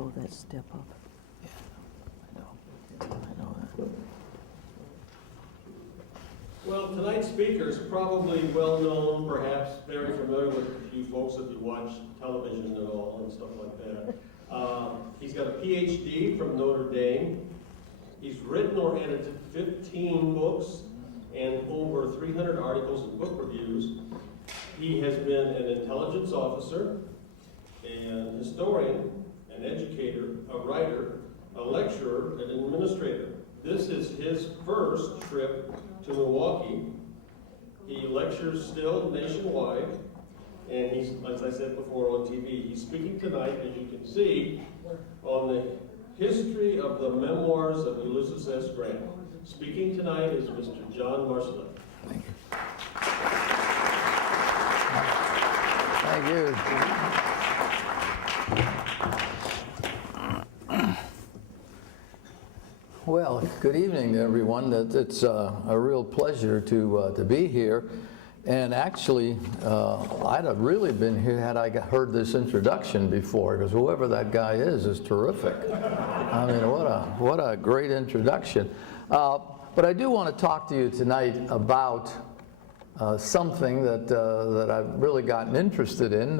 hold that step up. I know that. Well, tonight's speaker is probably well known, perhaps very familiar with you folks if you watch television and all and stuff like that. He's got a PhD from Notre Dame. He's written or edited 15 books and over 300 articles and book reviews. He has been an intelligence officer, an historian, an educator, a writer, a lecturer, and an administrator. This is his first trip to Milwaukee. He lectures still nationwide, and he's, as I said before, on TV. He's speaking tonight, as you can see, on the history of the Memoirs of Ulysses S. Grant. Speaking tonight is Mr. John Marshall. Thank you. Thank you. Well, good evening, everyone. It's a real pleasure to be here. And actually, I'd have really been here had I heard this introduction before, because whoever that guy is terrific. I mean, what a great introduction. But I do want to talk to you tonight about something that I've really gotten interested in.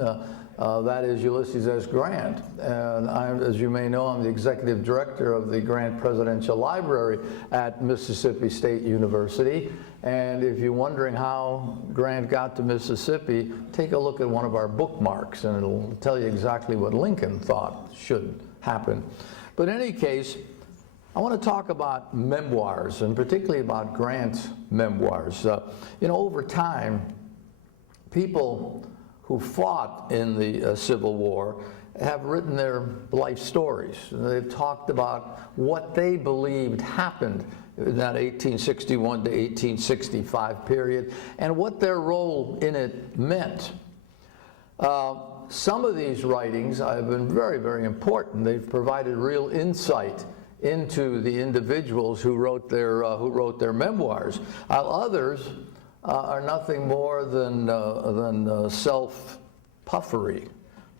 That is Ulysses S. Grant. And as you may know, I'm the executive director of the Grant Presidential Library at Mississippi State University. And if you're wondering how Grant got to Mississippi, take a look at one of our bookmarks and it'll tell you exactly what Lincoln thought should happen. But in any case, I want to talk about memoirs, and particularly about Grant's memoirs. You know, over time, people who fought in the Civil War have written their life stories. They've talked about what they believed happened in that 1861 to 1865 period and what their role in it meant. Some of these writings have been very, very important. They've provided real insight into the individuals who wrote their memoirs. Others are nothing more than self-puffery.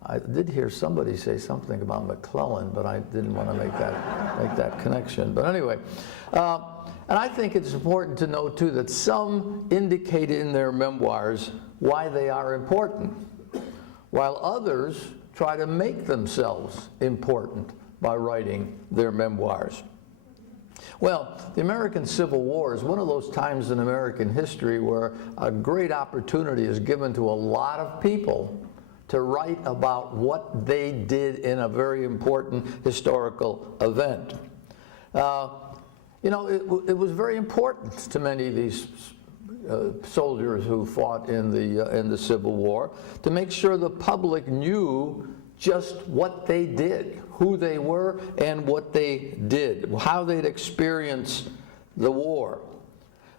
I did hear somebody say something about McClellan, but I didn't want to make that connection. But anyway, and I think it's important to know too that some indicate in their memoirs why they are important, while others try to make themselves important by writing their memoirs. Well, the American Civil War is one of those times in American history where a great opportunity is given to a lot of people to write about what they did in a very important historical event. You know, it was very important to many of these soldiers who fought in the Civil War to make sure the public knew just what they did, who they were, and what they did, how they'd experienced the war.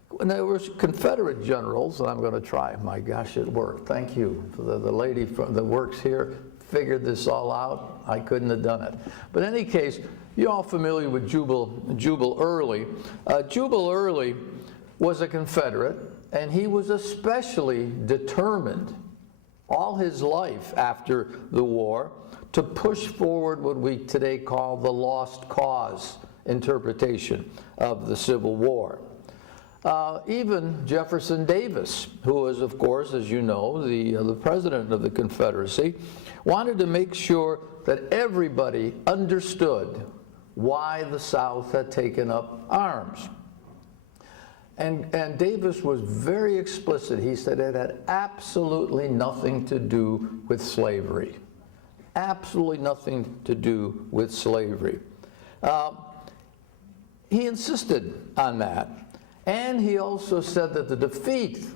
When there were Confederate generals, and I'm going to try, my gosh, it worked. Thank you. For the lady that works here figured this all out. I couldn't have done it. But in any case, you're all familiar with Jubal Early. Jubal Early was a Confederate, and he was especially determined all his life after the war to push forward what we today call the lost cause interpretation of the Civil War. Even Jefferson Davis, who was, of course, as you know, the president of the Confederacy, wanted to make sure that everybody understood why the South had taken up arms. And Davis was very explicit. He said it had absolutely nothing to do with slavery. Absolutely nothing to do with slavery. He insisted on that. And he also said that the defeat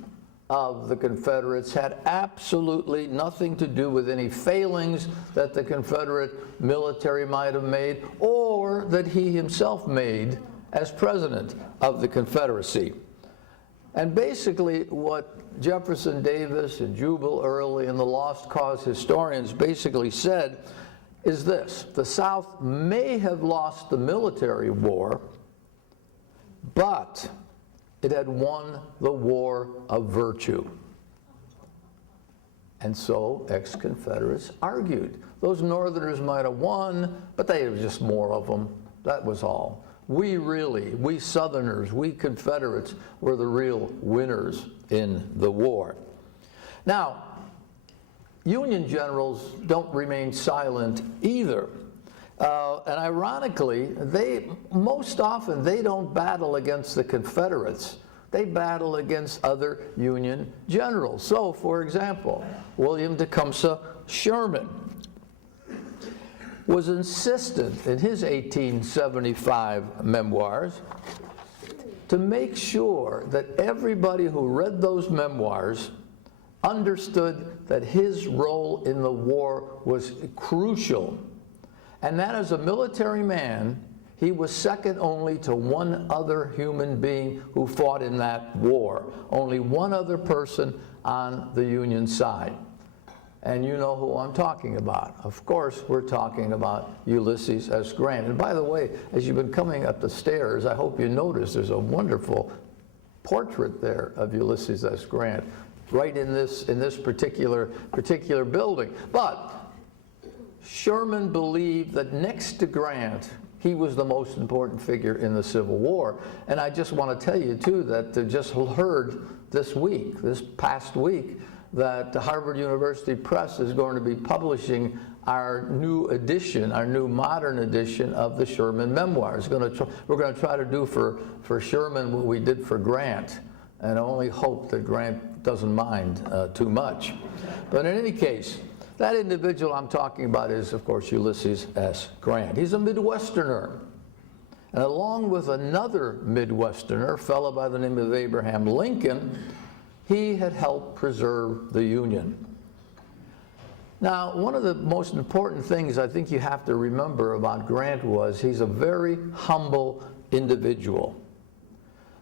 of the Confederates had absolutely nothing to do with any failings that the Confederate military might have made or that he himself made as president of the Confederacy. And basically what Jefferson Davis and Jubal Early and the Lost Cause historians basically said is this: the South may have lost the military war, but it had won the war of virtue. And so ex-Confederates argued. Those Northerners might have won, but they were just more of them. That was all. We Southerners, we Confederates were the real winners in the war. Now, Union generals don't remain silent either. And ironically, most often they don't battle against the Confederates. They battle against other Union generals. So, for example, William Tecumseh Sherman was insistent in his 1875 memoirs to make sure that everybody who read those memoirs understood that his role in the war was crucial, and that as a military man, he was second only to one other human being who fought in that war. Only one other person on the Union side. And you know who I'm talking about. Of course, we're talking about Ulysses S. Grant. And by the way, as you've been coming up the stairs, I hope you notice there's a wonderful portrait there of Ulysses S. Grant right in this particular building. But Sherman believed that next to Grant, he was the most important figure in the Civil War. And I just want to tell you, too, that I just heard this past week, that the Harvard University Press is going to be publishing our new edition, our new modern edition of the Sherman Memoirs. We're going to try to do for Sherman what we did for Grant, and I only hope that Grant doesn't mind too much. But in any case, that individual I'm talking about is, of course, Ulysses S. Grant. He's a Midwesterner. And along with another Midwesterner, a fellow by the name of Abraham Lincoln, he had helped preserve the Union. Now, one of the most important things I think you have to remember about Grant was he's a very humble individual.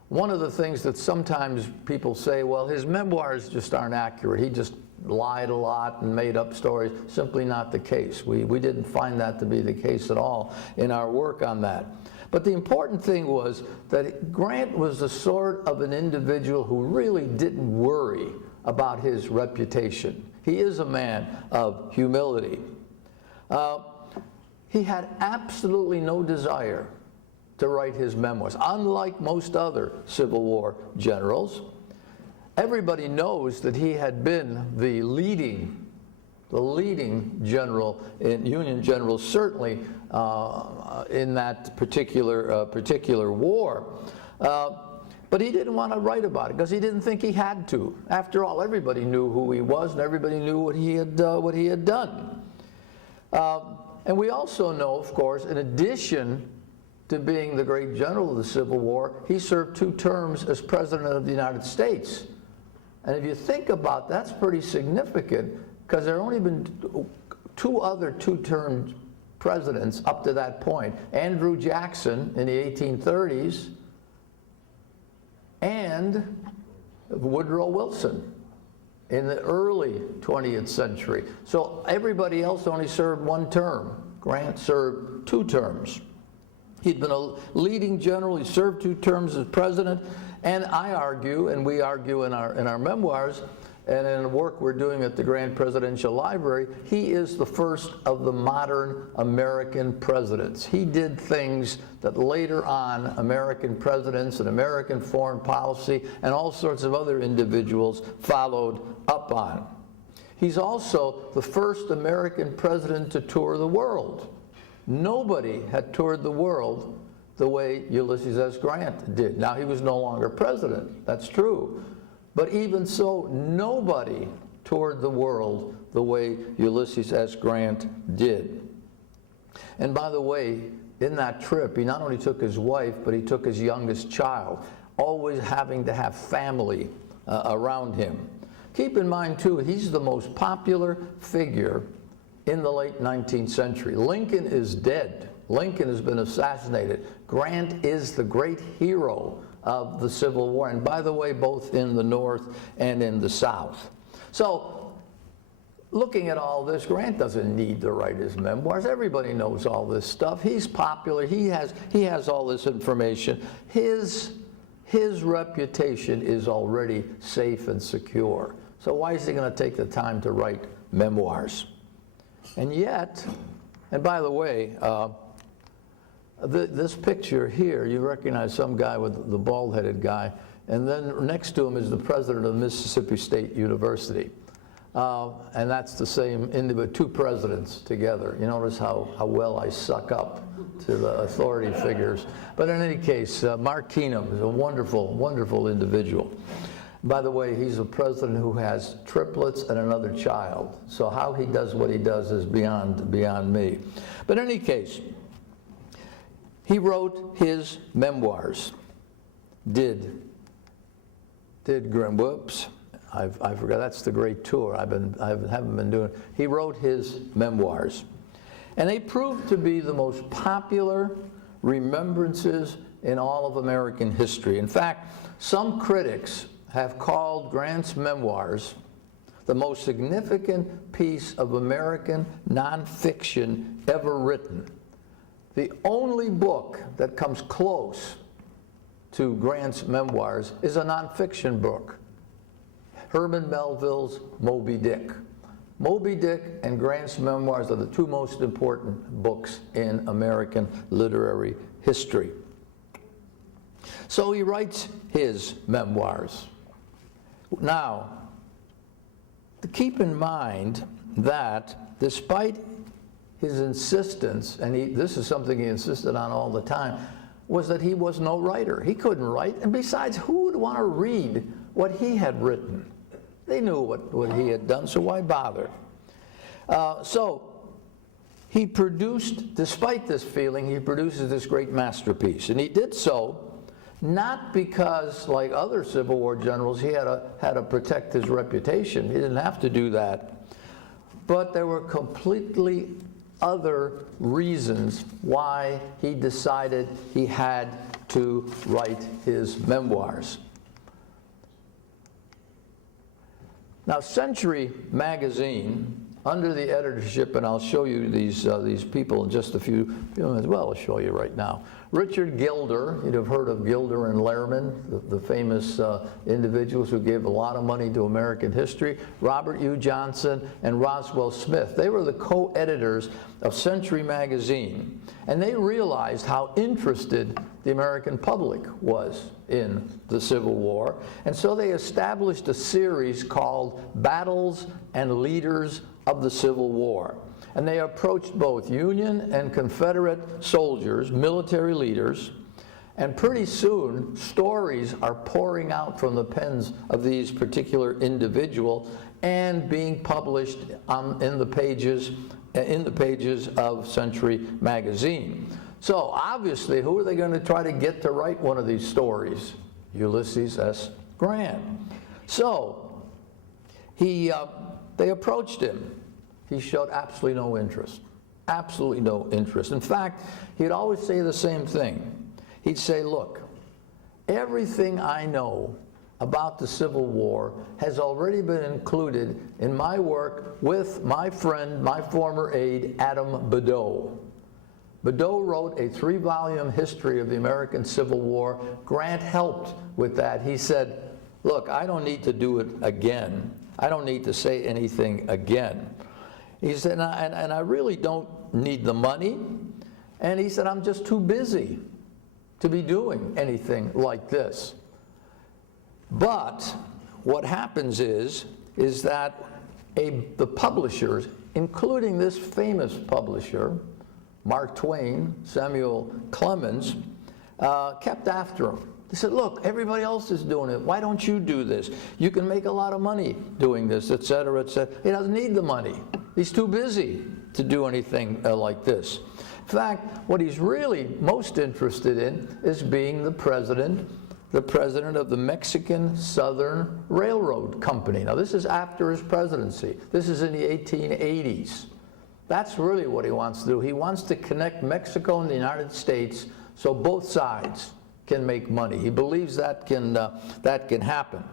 One of the things that sometimes people say, well, his memoirs just aren't accurate. He just lied a lot and made up stories. Simply not the case. We didn't find that to be the case at all in our work on that. But the important thing was that Grant was the sort of an individual who really didn't worry about his reputation. He is a man of humility. He had absolutely no desire to write his memoirs, unlike most other Civil War generals. Everybody knows that he had been the leading general, Union general, certainly in that particular war. But he didn't want to write about it because he didn't think he had to. After all, everybody knew who he was and everybody knew what he had done. And we also know, of course, in addition to being the great general of the Civil War, he served 2 terms as President of the United States. And if you think about that, that's pretty significant, because there have only been 2 other 2-term presidents up to that point. Andrew Jackson in the 1830s and Woodrow Wilson in the early 20th century. So everybody else only served 1 term. Grant served 2 terms. He'd been a leading general. He served 2 terms as president. And I argue, and we argue in our memoirs, and in the work we're doing at the Grant Presidential Library, he is the first of the modern American presidents. He did things that later on American presidents and American foreign policy and all sorts of other individuals followed up on. He's also the first American president to tour the world. Nobody had toured the world the way Ulysses S. Grant did. Now, he was no longer president, that's true. But even so, nobody toured the world the way Ulysses S. Grant did. And by the way, in that trip, he not only took his wife, but he took his youngest child, always having to have family around him. Keep in mind, too, he's the most popular figure in the late 19th century. Lincoln is dead. Lincoln has been assassinated. Grant is the great hero of the Civil War, and by the way, both in the North and in the South. So, looking at all this, Grant doesn't need to write his memoirs. Everybody knows all this stuff. He's popular. He has all this information. His reputation is already safe and secure. So why is he going to take the time to write memoirs? And yet, and by the way, this picture here, you recognize some guy with the bald-headed guy, and then next to him is the president of Mississippi State University. And that's the same individual, two presidents together. You notice how well I suck up to the authority figures. But in any case, Mark Keenum is a wonderful, wonderful individual. By the way, he's a president who has triplets and another child. So how he does what he does is beyond me. But in any case, he wrote his memoirs. Whoops. I forgot, that's the great tour I haven't been doing. He wrote his memoirs. And they proved to be the most popular remembrances in all of American history. In fact, some critics have called Grant's memoirs the most significant piece of American nonfiction ever written. The only book that comes close to Grant's memoirs is a nonfiction book, Herman Melville's Moby Dick. Moby Dick and Grant's memoirs are the two most important books in American literary history. So he writes his memoirs. Now, keep in mind that despite his insistence, and this is something he insisted on all the time, was that he was no writer. He couldn't write, and besides, who would want to read what he had written? They knew what he had done, so why bother? So he produced, despite this feeling, he produces this great masterpiece. And he did so not because, like other Civil War generals, he had to protect his reputation. He didn't have to do that. But there were completely other reasons why he decided he had to write his memoirs. Now, Century magazine, under the editorship, and I'll show you these people in just a few minutes. Well, I'll show you right now. Richard Gilder, you'd have heard of Gilder and Lehrman, the famous individuals who gave a lot of money to American history. Robert U. Johnson and Roswell Smith. They were the co-editors of Century magazine, and they realized how interested the American public was in the Civil War, and so they established a series called Battles and Leaders of the Civil War. And they approached both Union and Confederate soldiers, military leaders, and pretty soon stories are pouring out from the pens of these particular individuals and being published in the pages of Century magazine. So obviously, who are they going to try to get to write one of these stories? Ulysses S. Grant. So they approached him. He showed absolutely no interest. Absolutely no interest. In fact, he'd always say the same thing. He'd say, look, everything I know about the Civil War has already been included in my work with my friend, my former aide, Adam Badeau. Badeau wrote a 3-volume history of the American Civil War. Grant helped with that. He said, look, I don't need to do it again. I don't need to say anything again. He said, and I really don't need the money. And he said, I'm just too busy to be doing anything like this. But what happens is that the publishers, including this famous publisher, Mark Twain, Samuel Clemens, kept after him. They said, look, everybody else is doing it. Why don't you do this? You can make a lot of money doing this, et cetera, et cetera. He doesn't need the money. He's too busy to do anything like this. In fact, what he's really most interested in is being the president of the Mexican Southern Railroad Company. Now, this is after his presidency. This is in the 1880s. That's really what he wants to do. He wants to connect Mexico and the United States so both sides can make money. He believes that can happen.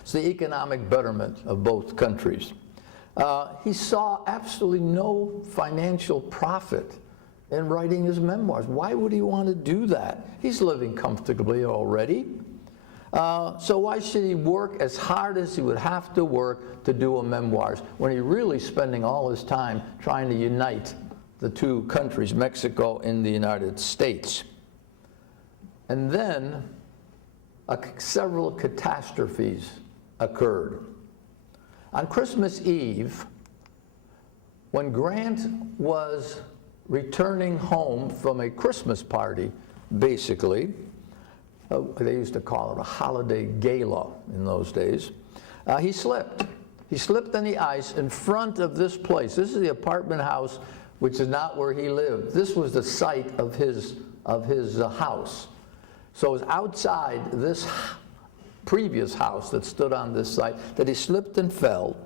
It's the economic betterment of both countries. He saw absolutely no financial profit in writing his memoirs. Why would he want to do that? He's living comfortably already. So why should he work as hard as he would have to work to do a memoirs when he's really spending all his time trying to unite the two countries, Mexico and the United States? And then several catastrophes occurred. On Christmas Eve, when Grant was returning home from a Christmas party, basically, they used to call it a holiday gala in those days, he slipped. He slipped on the ice in front of this place. This is the apartment house, which is not where he lived. This was the site of his house. So it was outside this previous house that stood on this site that he slipped and fell.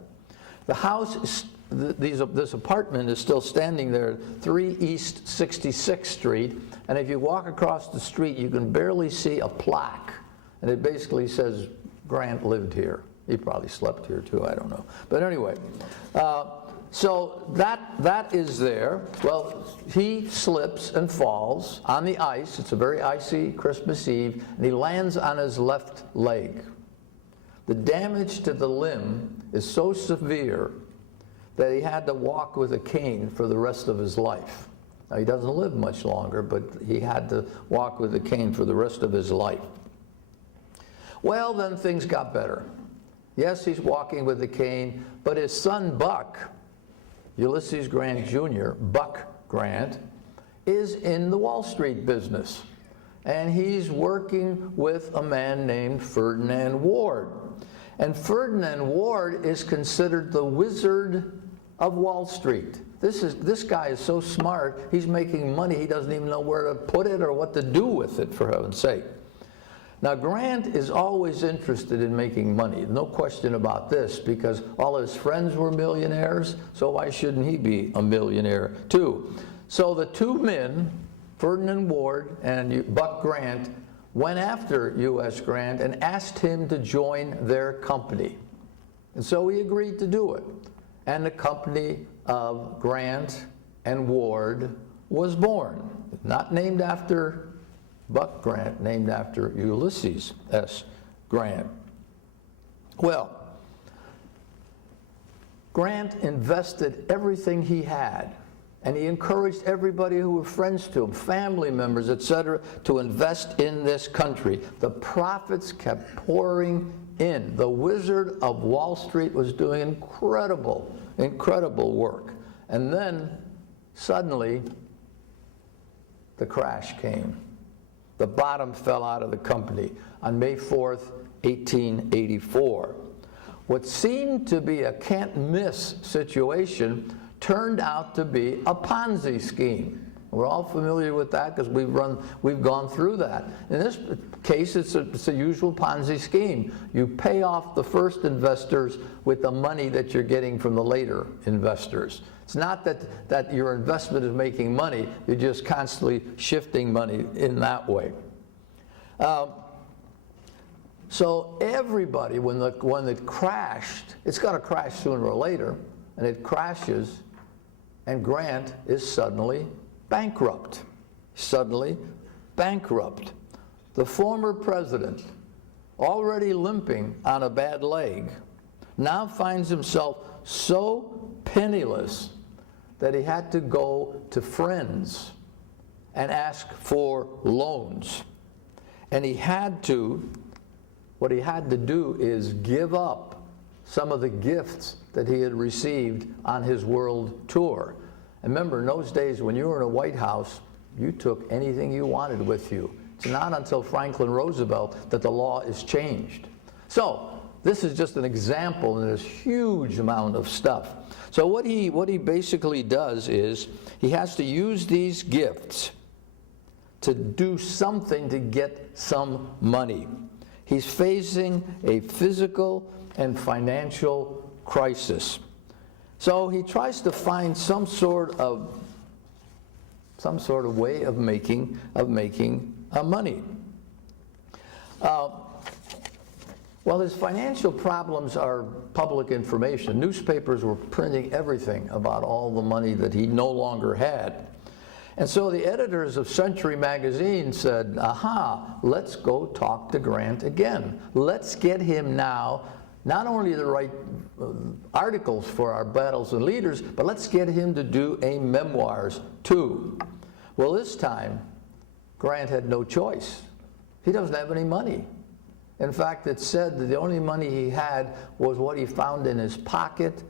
The house, this apartment is still standing there, 3 East 66th Street, and if you walk across the street, you can barely see a plaque, and it basically says, Grant lived here. He probably slept here too, I don't know. But anyway, so that is there. Well, he slips and falls on the ice. It's a very icy Christmas Eve, and he lands on his left leg. The damage to the limb is so severe that he had to walk with a cane for the rest of his life. Now, he doesn't live much longer, but he had to walk with a cane for the rest of his life. Well, then things got better. Yes, he's walking with a cane, but his son Buck, Ulysses Grant Jr., Buck Grant, is in the Wall Street business. And he's working with a man named Ferdinand Ward. And Ferdinand Ward is considered the wizard of Wall Street. This guy is so smart, he's making money, he doesn't even know where to put it or what to do with it, for heaven's sake. Now, Grant is always interested in making money, no question about this, because all his friends were millionaires, so why shouldn't he be a millionaire too? So the two men, Ferdinand Ward and Buck Grant, went after U.S. Grant and asked him to join their company. And so he agreed to do it. And the company of Grant and Ward was born, not named after Buck Grant, named after Ulysses S. Grant. Well, Grant invested everything he had, and he encouraged everybody who were friends to him, family members, etc., to invest in this country. The profits kept pouring in. The Wizard of Wall Street was doing incredible work. And then, suddenly, the crash came. The bottom fell out of the company on May 4th, 1884. What seemed to be a can't-miss situation turned out to be a Ponzi scheme. We're all familiar with that because we've gone through that. In this case, it's a usual Ponzi scheme. You pay off the first investors with the money that you're getting from the later investors. It's not that your investment is making money, you're just constantly shifting money in that way. So everybody, when it crashed, it's going to crash sooner or later, and it crashes, and Grant is suddenly bankrupt. Suddenly bankrupt. The former president, already limping on a bad leg, now finds himself so penniless that he had to go to friends and ask for loans. And what he had to do is give up some of the gifts that he had received on his world tour. And remember, in those days when you were in a White House, you took anything you wanted with you. It's not until Franklin Roosevelt that the law is changed. So this is just an example, and there's a huge amount of stuff. So what he basically does is he has to use these gifts to do something to get some money. He's facing a physical and financial crisis. So he tries to find some sort of way of making money. Well, his financial problems are public information. Newspapers were printing everything about all the money that he no longer had. And so the editors of Century magazine said, aha, let's go talk to Grant again. Let's get him now, not only to write articles for our Battles and Leaders, but let's get him to do a memoirs too. Well, this time, Grant had no choice. He doesn't have any money. In fact, it said that the only money he had was what he found in his pocket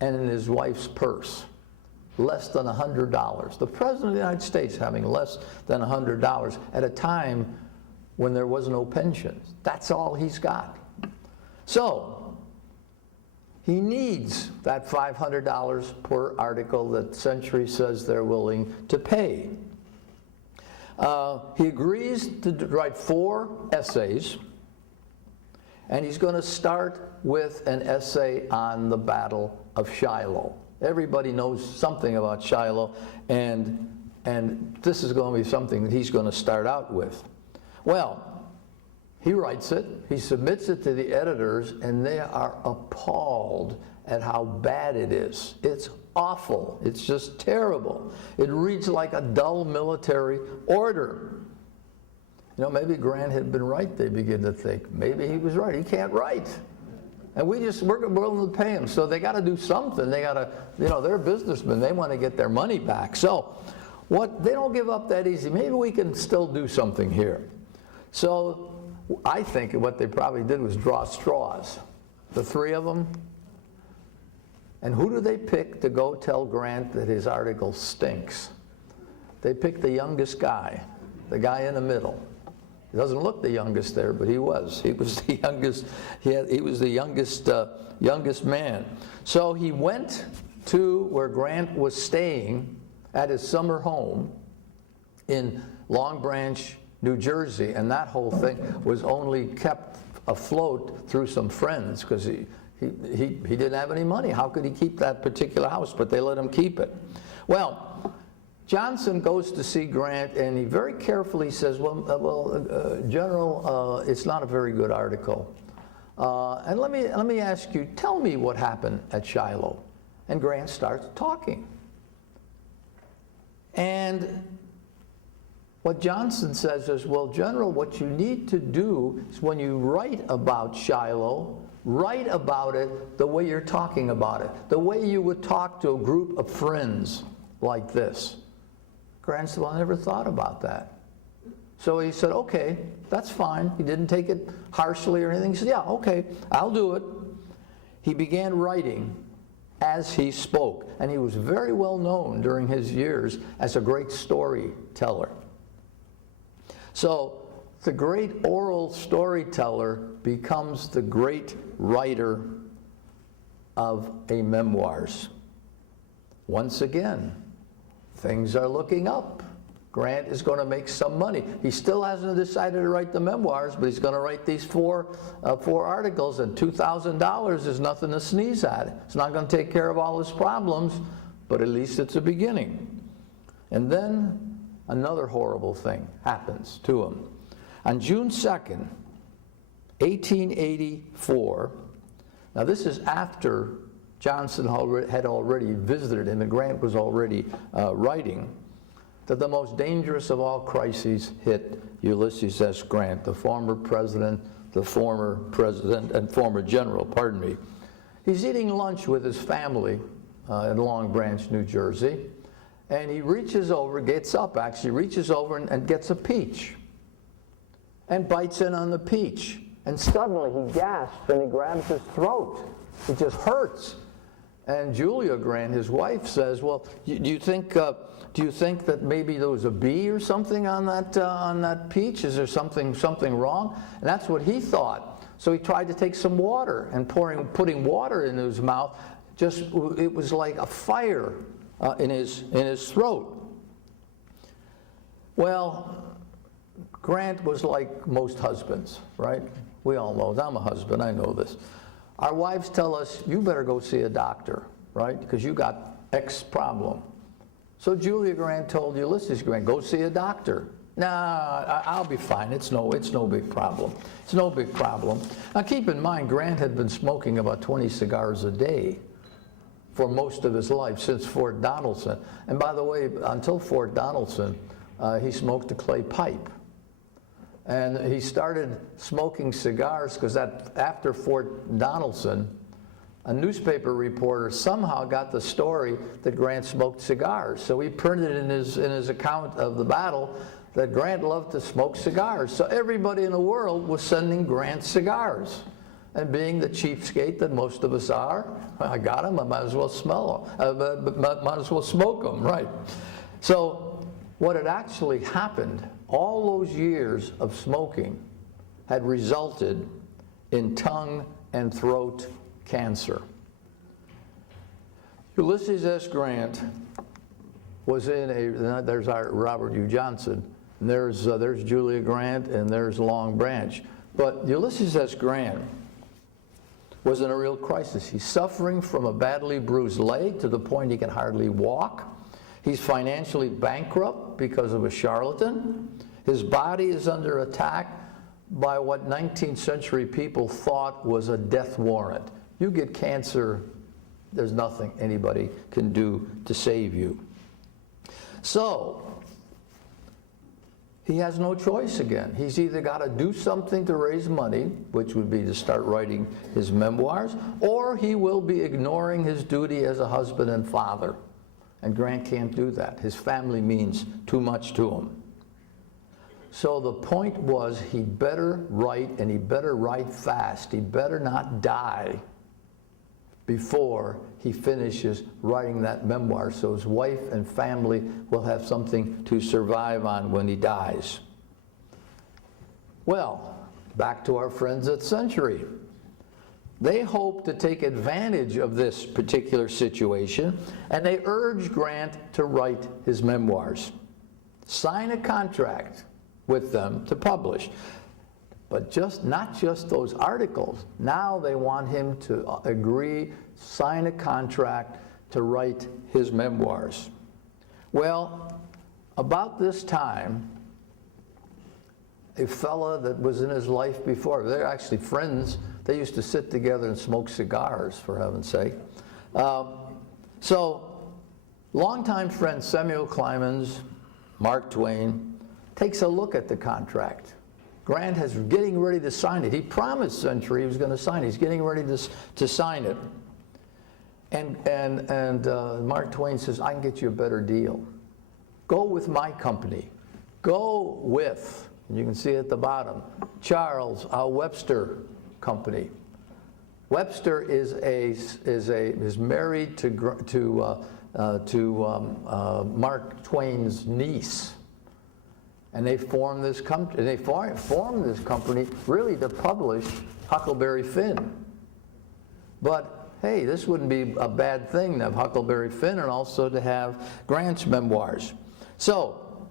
and in his wife's purse. Less than $100. The President of the United States having less than $100 at a time when there was no pensions. That's all he's got. So, he needs that $500 per article that Century says they're willing to pay. He agrees to write 4 essays, and he's going to start with an essay on the Battle of Shiloh. Everybody knows something about Shiloh, and this is going to be something that he's going to start out with. Well, he writes it, he submits it to the editors, and they are appalled at how bad it is. It's awful. It's just terrible. It reads like a dull military order. You know, maybe Grant had been right, they begin to think. Maybe he was right. He can't write. And we're willing to pay them, so they got to do something. They got to, you know, they're businessmen. They want to get their money back. So, they don't give up that easy. Maybe we can still do something here. So, I think what they probably did was draw straws. The 3 of them. And who do they pick to go tell Grant that his article stinks? They picked the youngest guy, the guy in the middle. He doesn't look the youngest there, but he was. He was the youngest. He was the youngest man. So he went to where Grant was staying at his summer home in Long Branch, New Jersey, and that whole thing was only kept afloat through some friends because he didn't have any money. How could he keep that particular house? But they let him keep it. Well, Johnson goes to see Grant, and he very carefully says, General, it's not a very good article. And let me ask you, tell me what happened at Shiloh. And Grant starts talking. And what Johnson says is, well, General, what you need to do is when you write about Shiloh, write about it the way you're talking about it, the way you would talk to a group of friends like this. Grant said, well, I never thought about that. So he said, okay, that's fine. He didn't take it harshly or anything. He said, yeah, okay, I'll do it. He began writing as he spoke, and he was very well known during his years as a great storyteller. So the great oral storyteller becomes the great writer of a memoirs. Once again, things are looking up. Grant is going to make some money. He still hasn't decided to write the memoirs, but he's going to write these four articles, and $2,000 is nothing to sneeze at. It's not going to take care of all his problems, but at least it's a beginning. And then another horrible thing happens to him. On June 2nd, 1884, now this is after Johnson had already visited him and Grant was already writing, that the most dangerous of all crises hit Ulysses S. Grant, the former president and former general, pardon me. He's eating lunch with his family in Long Branch, New Jersey, and he reaches over, reaches over and gets a peach and bites in on the peach. And suddenly he gasps and he grabs his throat. It just hurts. And Julia Grant, his wife, says, well, do you think that maybe there was a bee or something on that peach? Is there something wrong? And that's what he thought. So he tried to take some water, and putting water in his mouth, it was like a fire in his throat. Well, Grant was like most husbands, right? We all know. I'm a husband, I know this. Our wives tell us, you better go see a doctor, right? Because you got X problem. So Julia Grant told Ulysses Grant, go see a doctor. Nah, I'll be fine. It's no big problem. It's no big problem. Now keep in mind, Grant had been smoking about 20 cigars a day. for most of his life, since Fort Donelson. And by the way, until Fort Donelson, he smoked a clay pipe. And he started smoking cigars because after Fort Donelson, a newspaper reporter somehow got the story that Grant smoked cigars. So he printed in his account of the battle that Grant loved to smoke cigars. So everybody in the world was sending Grant cigars. And being the cheapskate that most of us are, I got them, I might as well smell them, might as well smoke them, right? So what had actually happened, all those years of smoking had resulted in tongue and throat cancer. Ulysses S. Grant was in there's our Robert U. Johnson, and there's Julia Grant, and there's Long Branch. But Ulysses S. Grant was in a real crisis. He's suffering from a badly bruised leg to the point he can hardly walk. He's financially bankrupt because of a charlatan. His body is under attack by what 19th century people thought was a death warrant. You get cancer, there's nothing anybody can do to save you. So, he has no choice again. He's either got to do something to raise money, which would be to start writing his memoirs, or he will be ignoring his duty as a husband and father. And Grant can't do that. His family means too much to him. So the point was, he better write, and he better write fast. He better not die before he finishes writing that memoir, so his wife and family will have something to survive on when he dies. Well, back to our friends at Century. They hope to take advantage of this particular situation, and they urge Grant to write his memoirs. Sign a contract with them to publish. But not just those articles. Now they want him to agree, sign a contract to write his memoirs. Well, about this time, a fella that was in his life before, they're actually friends, they used to sit together and smoke cigars, for heaven's sake. So, longtime friend Samuel Clemens, Mark Twain, takes a look at the contract. Grant is getting ready to sign it. He promised Century he was going to sign it. He's getting ready to sign it. And Mark Twain says, I can get you a better deal. Go with my company. Go with, and you can see at the bottom, Charles Webster Company. Webster is married to Mark Twain's niece. And they formed this company. They formed this company really to publish Huckleberry Finn. But hey, this wouldn't be a bad thing to have Huckleberry Finn and also to have Grant's memoirs. So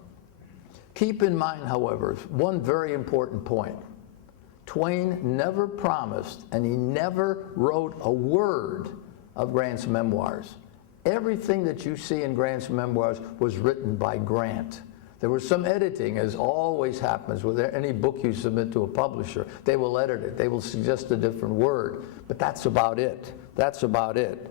keep in mind, however, one very important point. Twain never promised, and he never wrote a word of Grant's memoirs. Everything that you see in Grant's memoirs was written by Grant. There was some editing, as always happens with any book you submit to a publisher. They will edit it. They will suggest a different word. But that's about it. That's about it.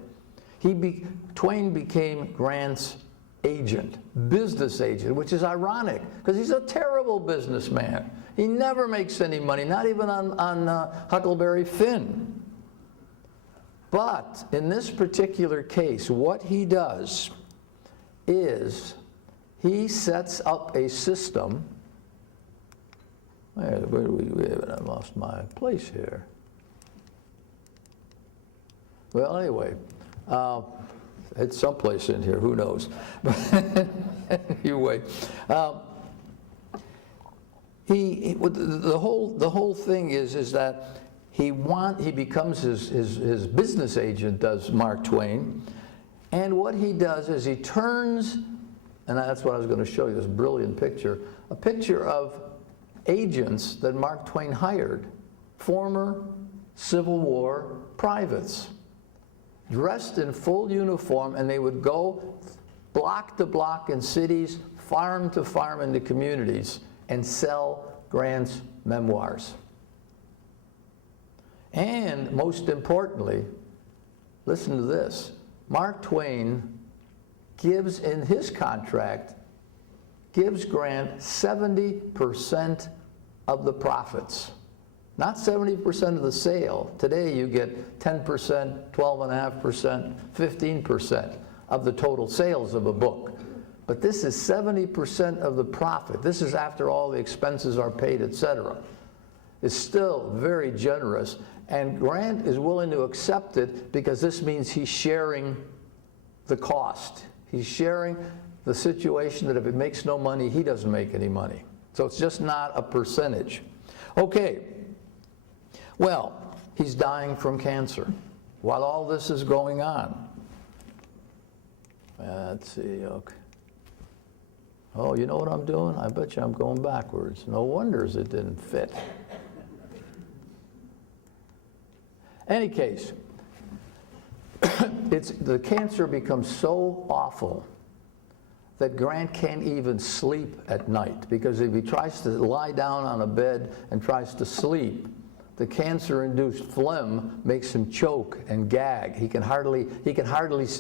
Twain became Grant's agent, business agent, which is ironic, because he's a terrible businessman. He never makes any money, not even on Huckleberry Finn. But in this particular case, what he does is he sets up a system. Where do we have it? I lost my place here. Well, anyway, it's someplace in here. Who knows? But anyway, the whole thing is that he becomes his business agent, does Mark Twain, and what he does is he turns. And that's what I was going to show you, this brilliant picture. A picture of agents that Mark Twain hired, former Civil War privates, dressed in full uniform, and they would go block to block in cities, farm to farm in the communities, and sell Grant's memoirs. And most importantly, listen to this, Mark Twain gives in his contract, gives Grant 70% of the profits. Not 70% of the sale. Today you get 10%, 12.5%, 15% of the total sales of a book. But this is 70% of the profit. This is after all the expenses are paid, etc. It's still very generous, and Grant is willing to accept it because this means he's sharing the cost. He's sharing the situation that if it makes no money, he doesn't make any money. So it's just not a percentage. Okay, well, he's dying from cancer while all this is going on. Let's see, okay. Oh, you know what I'm doing? I bet you I'm going backwards. No wonders it didn't fit. Any case, the cancer becomes so awful that Grant can't even sleep at night, because if he tries to lie down on a bed and tries to sleep, the cancer-induced phlegm makes him choke and gag. He can hardly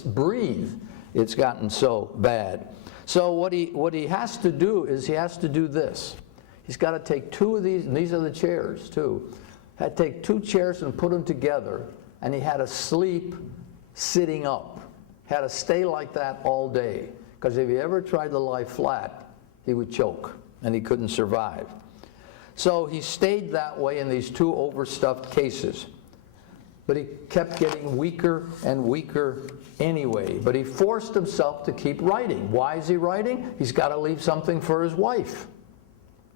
breathe. It's gotten so bad. So what he has to do is he has to do this. He's got to take two of these, and these are the chairs too. Had to take two chairs and put them together, and he had to sleep sitting up. Had to stay like that all day, because if he ever tried to lie flat, he would choke, and he couldn't survive. So he stayed that way in these two overstuffed cases. But he kept getting weaker and weaker anyway. But he forced himself to keep writing. Why is he writing? He's got to leave something for his wife.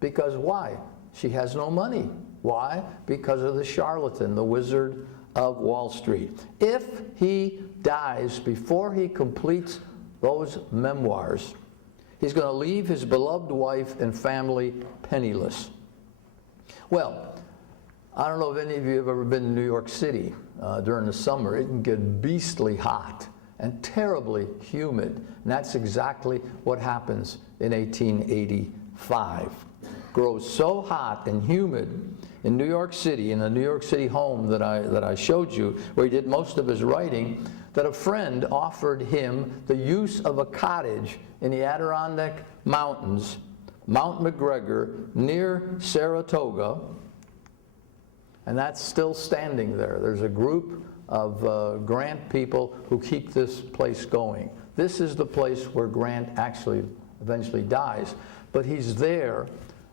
Because why? She has no money. Why? Because of the charlatan, the Wizard of Wall Street. If he dies before he completes those memoirs, he's going to leave his beloved wife and family penniless. Well, I don't know if any of you have ever been to New York City during the summer. It can get beastly hot and terribly humid. And that's exactly what happens in 1885. Grows so hot and humid in New York City, in the New York City home that I showed you, where he did most of his writing, that a friend offered him the use of a cottage in the Adirondack Mountains, Mount McGregor, near Saratoga, and that's still standing there. There's a group of Grant people who keep this place going. This is the place where Grant actually eventually dies, but he's there,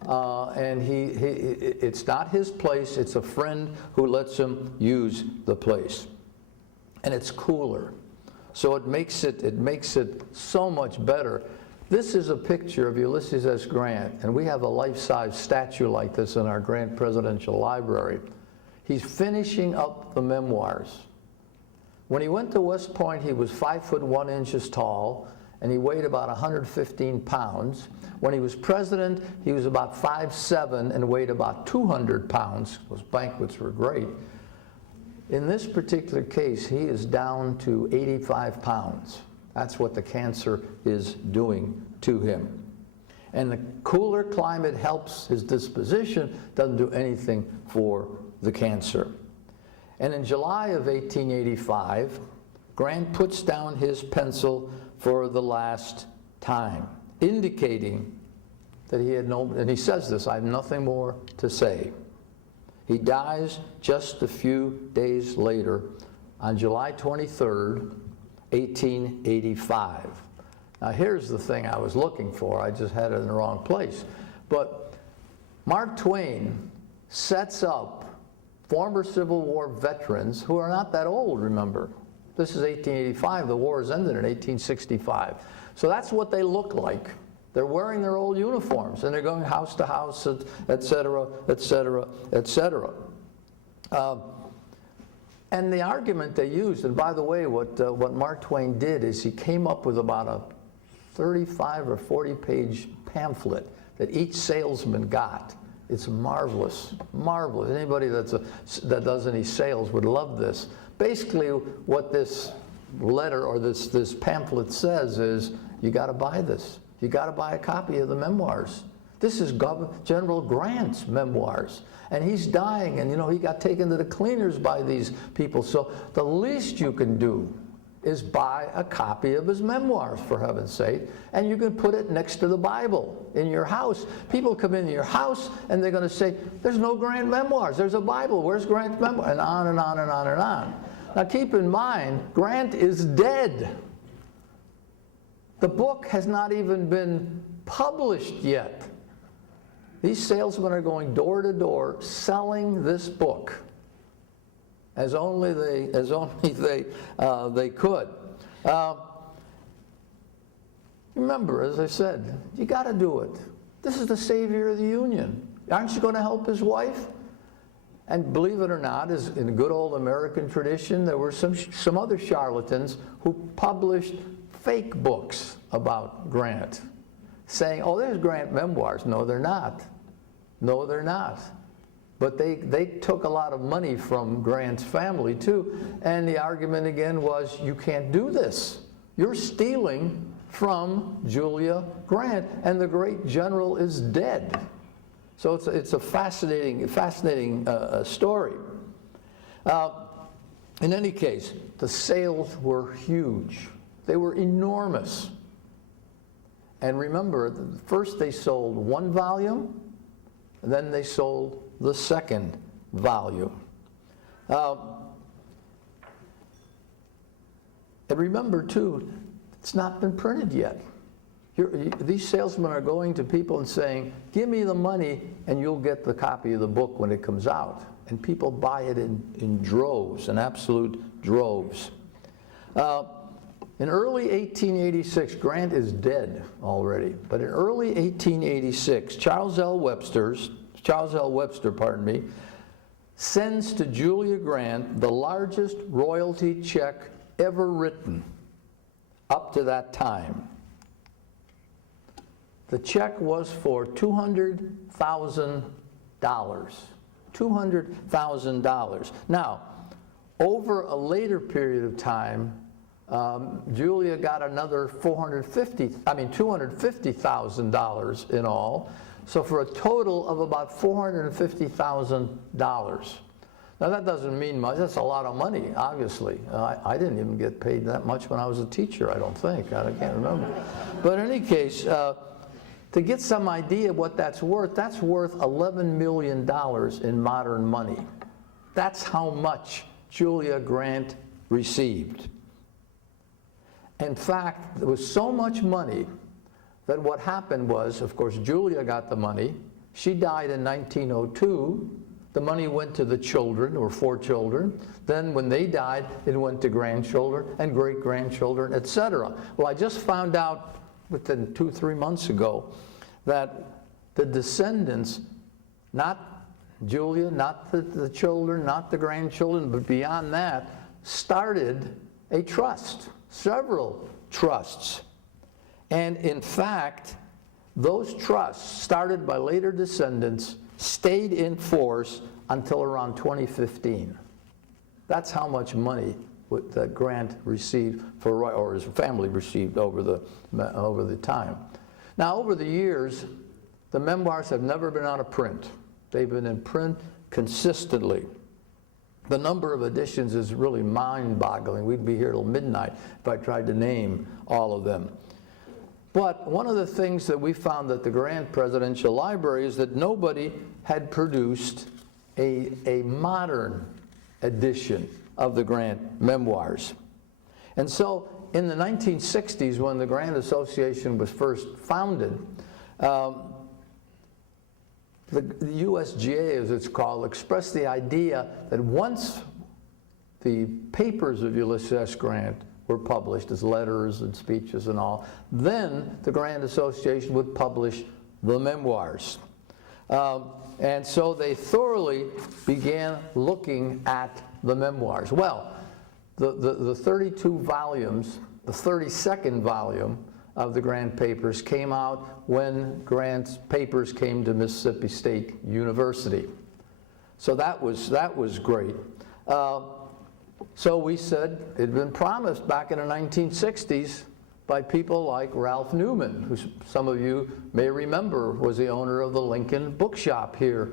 and it's not his place, it's a friend who lets him use the place. And it's cooler, so it makes it so much better. This is a picture of Ulysses S. Grant, and we have a life-size statue like this in our Grant Presidential Library. He's finishing up the memoirs. When he went to West Point, he was 5 foot 1 inches tall, and he weighed about 115 pounds. When he was president, he was about 5'7" and weighed about 200 pounds. Those banquets were great. In this particular case, he is down to 85 pounds. That's what the cancer is doing to him. And the cooler climate helps his disposition, doesn't do anything for the cancer. And in July of 1885, Grant puts down his pencil for the last time, indicating that he had no, and he says this, I have nothing more to say. He dies just a few days later on July 23rd, 1885. Now here's the thing I was looking for. I just had it in the wrong place. But Mark Twain sets up former Civil War veterans who are not that old, remember. This is 1885. The war has ended in 1865. So that's what they look like. They're wearing their old uniforms, and they're going house to house, et cetera, et cetera, et cetera. And the argument they used, and by the way, what Mark Twain did is he came up with about a 35 or 40-page pamphlet that each salesman got. It's marvelous, marvelous. Anybody that does any sales would love this. Basically, what this letter or this pamphlet says is, you got to buy this. You got to buy a copy of the memoirs. This is General Grant's memoirs. And he's dying, and you know, he got taken to the cleaners by these people. So the least you can do is buy a copy of his memoirs, for heaven's sake, and you can put it next to the Bible in your house. People come into your house and they're going to say, there's no Grant memoirs, there's a Bible, where's Grant's memoir? And on and on and on and on. Now keep in mind, Grant is dead. The book has not even been published yet. These salesmen are going door to door selling this book as only they could. Remember, as I said, you got to do it. This is the savior of the Union. Aren't you going to help his wife? And believe it or not, as in a good old American tradition, there were some other charlatans who published fake books about Grant, saying, oh, there's Grant memoirs. No, they're not. No, they're not. But they took a lot of money from Grant's family, too. And the argument, again, was, you can't do this. You're stealing from Julia Grant, and the great general is dead. So it's a fascinating story. In any case, the sales were huge. They were enormous. And remember, first they sold one volume, and then they sold the second volume. And remember, too, it's not been printed yet. These salesmen are going to people and saying, give me the money and you'll get the copy of the book when it comes out. And people buy it in droves, in absolute droves. In early 1886, Grant is dead already, but in early 1886, Charles L. Webster, sends to Julia Grant the largest royalty check ever written up to that time. The check was for $200,000. $200,000. Now, over a later period of time, Julia got another $250,000 in all, so for a total of about $450,000. Now that doesn't mean much. That's a lot of money, obviously. I didn't even get paid that much when I was a teacher, I don't think. I can't remember. But in any case, to get some idea of what that's worth $11 million in modern money. That's how much Julia Grant received. In fact, there was so much money that what happened was, of course, Julia got the money. She died in 1902. The money went to the children, or 4 children. Then when they died, it went to grandchildren and great-grandchildren, etc. Well, I just found out within 2-3 months ago that the descendants, not Julia, not the children, not the grandchildren, but beyond that, started a trust, several trusts. And in fact, those trusts, started by later descendants, stayed in force until around 2015. That's how much money that Grant received or his family received over the time. Now, over the years, the memoirs have never been out of print. They've been in print consistently. The number of editions is really mind-boggling. We'd be here till midnight if I tried to name all of them. But one of the things that we found at the Grant Presidential Library is that nobody had produced a modern edition of the Grant memoirs. And so in the 1960s, when the Grant Association was first founded, the USGA, as it's called, expressed the idea that once the papers of Ulysses S. Grant were published as letters and speeches and all, then the Grant Association would publish the memoirs. And so they thoroughly began looking at the memoirs. Well, the 32 volumes, the 32nd volume of the Grant papers came out when Grant's papers came to Mississippi State University. So that was great. So we said it had been promised back in the 1960s by people like Ralph Newman, who some of you may remember was the owner of the Lincoln Bookshop here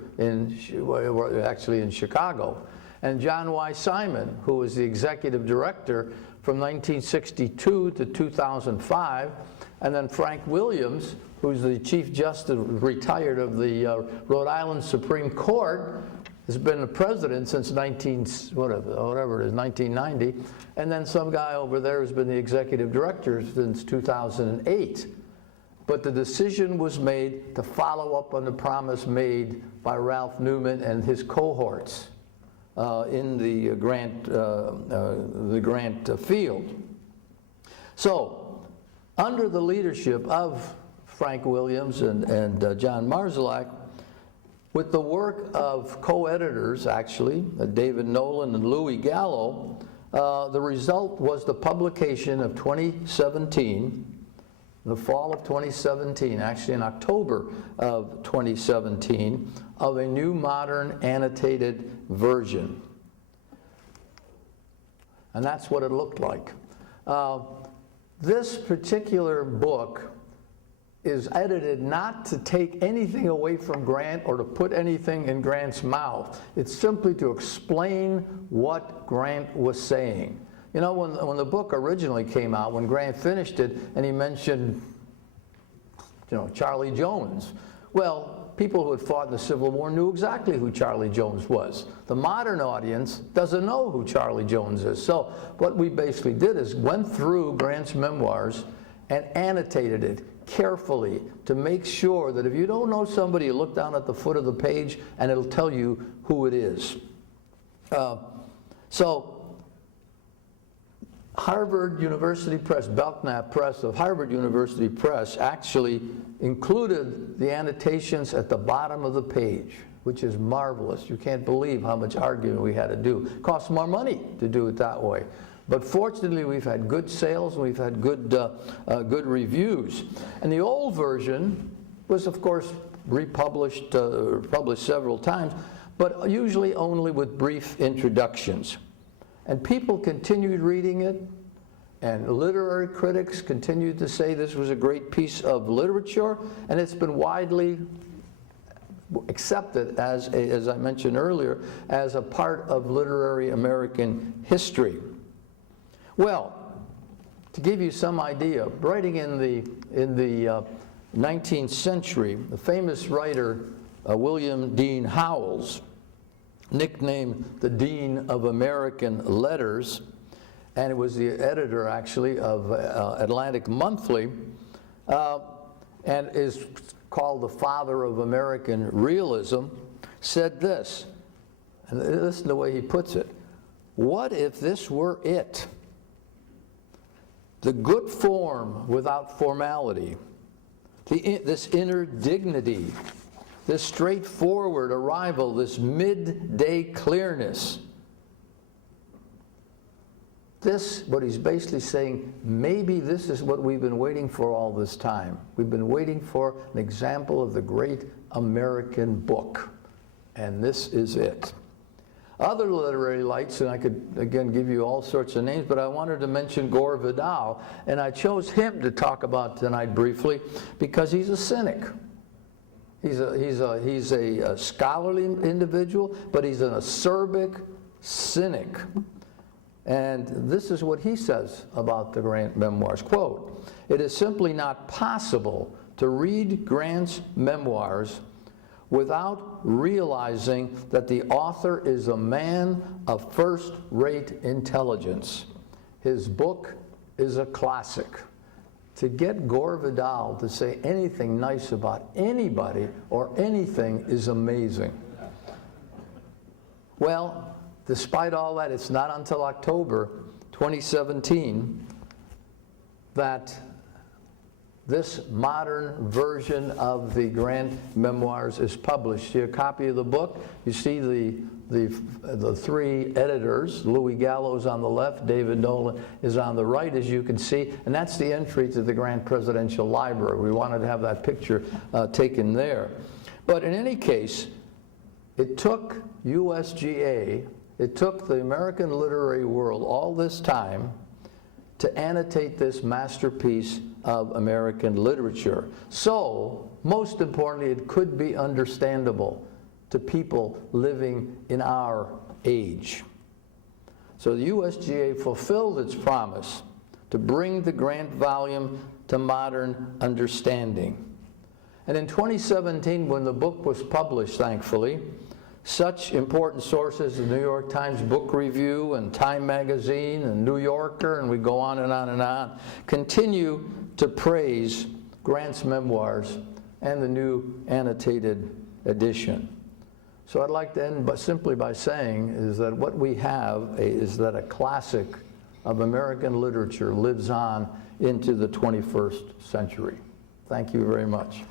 actually in Chicago, and John Y. Simon, who was the executive director from 1962 to 2005, and then Frank Williams, who's the Chief Justice, retired of the Rhode Island Supreme Court, has been the president since 1990, and then some guy over there has been the executive director since 2008. But the decision was made to follow up on the promise made by Ralph Newman and his cohorts in the grant field. So, under the leadership of Frank Williams and John Marszalek, with the work of co-editors, actually, David Nolan and Louis Gallo, the result was the publication of 2017, the fall of 2017, actually in October of 2017, of a new modern annotated version. And that's what it looked like. This particular book is edited not to take anything away from Grant or to put anything in Grant's mouth. It's simply to explain what Grant was saying. You know, when the book originally came out, when Grant finished it, and he mentioned, you know, Charlie Jones. Well, people who had fought in the Civil War knew exactly who Charlie Jones was. The modern audience doesn't know who Charlie Jones is. So what we basically did is went through Grant's memoirs and annotated it carefully to make sure that if you don't know somebody, you look down at the foot of the page and it'll tell you who it is. So Harvard University Press, Belknap Press of Harvard University Press, actually included the annotations at the bottom of the page, which is marvelous. You can't believe how much arguing we had to do. It costs more money to do it that way. But fortunately, we've had good sales, and we've had good reviews. And the old version was, of course, republished, published several times, but usually only with brief introductions. And people continued reading it, and literary critics continued to say this was a great piece of literature, and it's been widely accepted as I mentioned earlier, as a part of literary American history. Well, to give you some idea, writing in the 19th century, the famous writer William Dean Howells, nicknamed the Dean of American Letters, and it was the editor actually of Atlantic Monthly, and is called the father of American realism, said this, and listen to the way he puts it: what if this were it? The good form without formality, this inner dignity, this straightforward arrival, this midday clearness. This, what he's basically saying, maybe this is what we've been waiting for all this time. We've been waiting for an example of the great American book, and this is it. Other literary lights, and I could, again, give you all sorts of names, but I wanted to mention Gore Vidal, and I chose him to talk about tonight briefly because he's a cynic. He's a scholarly individual, but he's an acerbic cynic. And this is what he says about the Grant memoirs. Quote, "It is simply not possible to read Grant's memoirs without realizing that the author is a man of first-rate intelligence. His book is a classic." To get Gore Vidal to say anything nice about anybody or anything is amazing. Well, despite all that, it's not until October 2017 that this modern version of the Grant memoirs is published. Here, a copy of the book. You see the three editors. Louis Gallo is on the left, David Nolan is on the right, as you can see, and that's the entry to the Grant Presidential Library. We wanted to have that picture taken there. But in any case, it took USGA, it took the American literary world all this time to annotate this masterpiece of American literature. So, most importantly, it could be understandable to people living in our age. So the USGA fulfilled its promise to bring the grant volume to modern understanding. And in 2017, when the book was published, thankfully, such important sources as the New York Times Book Review and Time Magazine and New Yorker, and we go on and on and on, continue to praise Grant's memoirs and the new annotated edition. So I'd like to end simply by saying is that what we have is that a classic of American literature lives on into the 21st century. Thank you very much.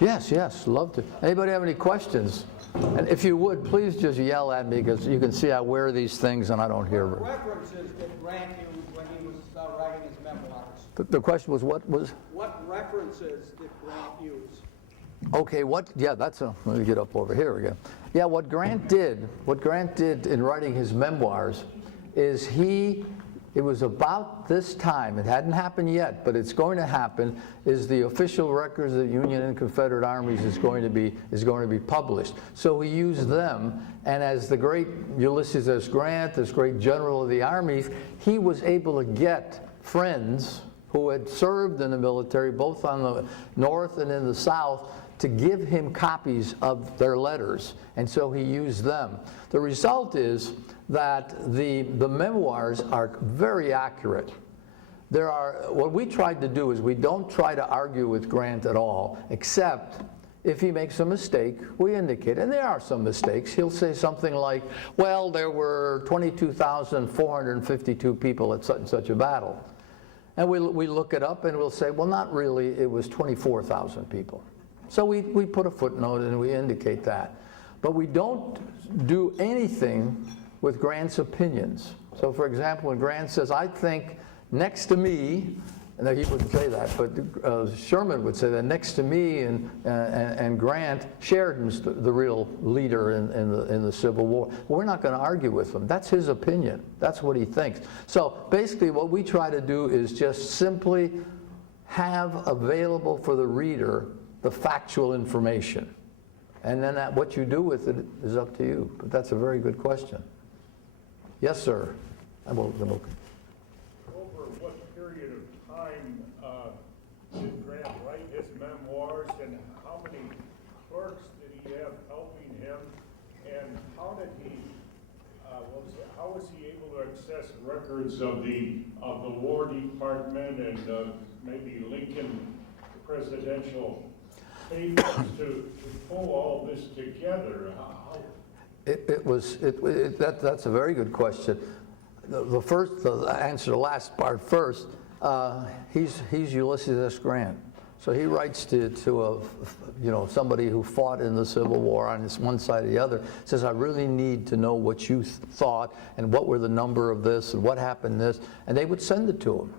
Yes, love to. Anybody have any questions? And if you would, please just yell at me, because you can see I wear these things and I don't hear. What references did Grant use when he was writing his memoirs? The question was what was? What references did Grant use? Okay, let me get up over here again. Yeah, what Grant did in writing his memoirs is it was about this time, it hadn't happened yet, but it's going to happen, is the official records of the Union and Confederate armies is going to be published. So he used them, and as the great Ulysses S. Grant, this great general of the armies, he was able to get friends who had served in the military, both on the north and in the south, to give him copies of their letters, and so he used them. The result is that the memoirs are very accurate. What we tried to do is we don't try to argue with Grant at all, except if he makes a mistake, we indicate, and there are some mistakes. He'll say something like, well, there were 22,452 people at such and such a battle. And we look it up and we'll say, well, not really, it was 24,000 people. So we put a footnote and we indicate that. But we don't do anything with Grant's opinions. So for example, when Grant says, I think next to me, and he wouldn't say that, but Sherman would say that next to me and Grant, Sheridan's the real leader in the Civil War. We're not going to argue with him. That's his opinion. That's what he thinks. So basically what we try to do is just simply have available for the reader the factual information. And then what you do with it is up to you. But that's a very good question. Yes, sir. Over what period of time did Grant write his memoirs, and how many clerks did he have helping him, and how was he able to access records of the War Department and maybe Lincoln presidential papers to pull all this together? That's a very good question. The answer the last part first. He's Ulysses S. Grant, so he writes to somebody who fought in the Civil War on one side or the other. Says, I really need to know what you thought and what were the number of this and what happened this, and they would send it to him.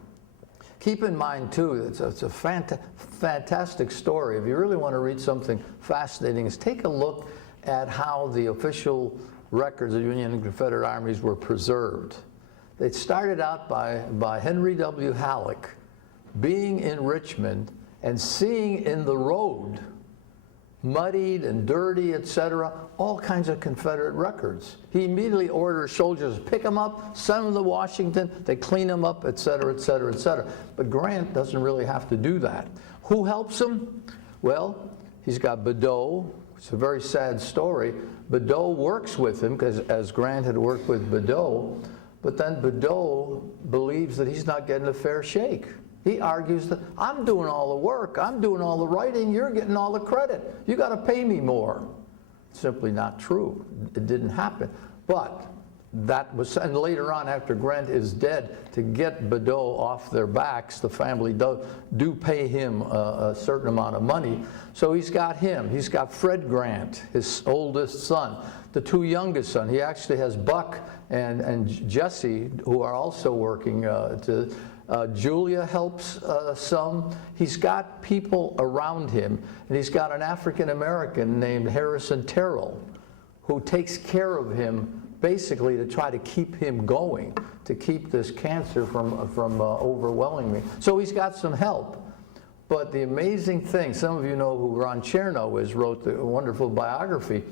Keep in mind too, it's a fantastic story. If you really want to read something fascinating, is take a look at how the official records of Union and Confederate armies were preserved. They started out by Henry W. Halleck being in Richmond and seeing in the road, muddied and dirty, etc., all kinds of Confederate records. He immediately orders soldiers to pick them up, send them to Washington, they clean them up, etc., etc., etc. But Grant doesn't really have to do that. Who helps him? Well, he's got Bedeau. It's a very sad story. Bedeau works with him, because as Grant had worked with Bedeau, but then Bedeau believes that he's not getting a fair shake. He argues that I'm doing all the work, I'm doing all the writing, you're getting all the credit. You got to pay me more. Simply not true. It didn't happen. But that was, and later on, after Grant is dead, to get Bedeau off their backs, the family do pay him a certain amount of money. So he's got him. He's got Fred Grant, his oldest son. The two youngest sons. He actually has Buck and Jesse, who are also working Julia helps some. He's got people around him, and he's got an African American named Harrison Terrell, who takes care of him basically to try to keep him going, to keep this cancer from overwhelming me. So he's got some help. But the amazing thing, some of you know who Ron Chernow is, wrote the wonderful biography